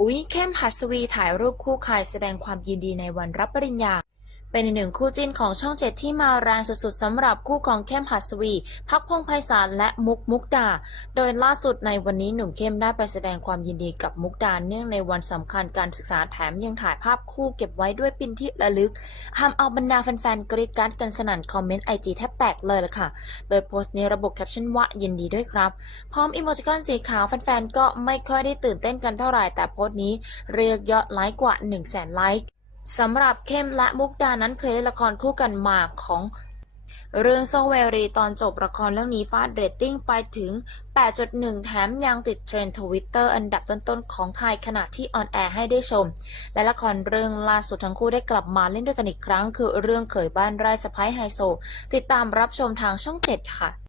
อุ้ยเข้มหัสวีถ่ายรูปคู่คายแสดงความยินดีในวันรับปริญญา เป็นอีกหนึ่งคู่จิ้นของช่องเจ็ดที่มาแรงสุดๆสำหรับคู่ของเข้มหัสวี พักพงไพศาลและมุกมุกดา โดยล่าสุดในวันนี้หนุ่มเข้มได้ไปแสดงความยินดีกับมุกดาเนื่องในวันสำคัญการศึกษาแถมยังถ่ายภาพคู่เก็บไว้ด้วยปินที่ระลึกทำเอาบรรดาแฟนๆกรีดการ์ดกันสนั่นคอมเมนต์ไอจีแทบแตกเลยล่ะค่ะ โดยโพสต์นี้ระบุแคปชั่นว่ายินดีด้วยครับ พร้อมอิโมจิคอนสีขาวแฟนๆก็ไม่ค่อยได้ตื่นเต้นกันเท่าไหร่แต่โพสต์นี้เรียกยอดไลค์กว่า1 0 0 0 0แสนไลค์ สำหรับเข้มและมุกดานั้นเคยเล่นละครคู่กันมาของเรื่องโซเวรีตอนจบละครเรื่องนี้ฟาดเรตติ้งไปถึง 8.1 แถมยังติดเทรนด์ทวิตเตอร์อันดับต้นๆของไทยขณะที่ออนแอร์ให้ได้ชม และละครเรื่องล่าสุดทั้งคู่ได้กลับมาเล่นด้วยกันอีกครั้ง คือเรื่องเขยบ้านไร่สะพ้ายไฮโซ ติดตามรับชมทางช่อง 7 ค่ะ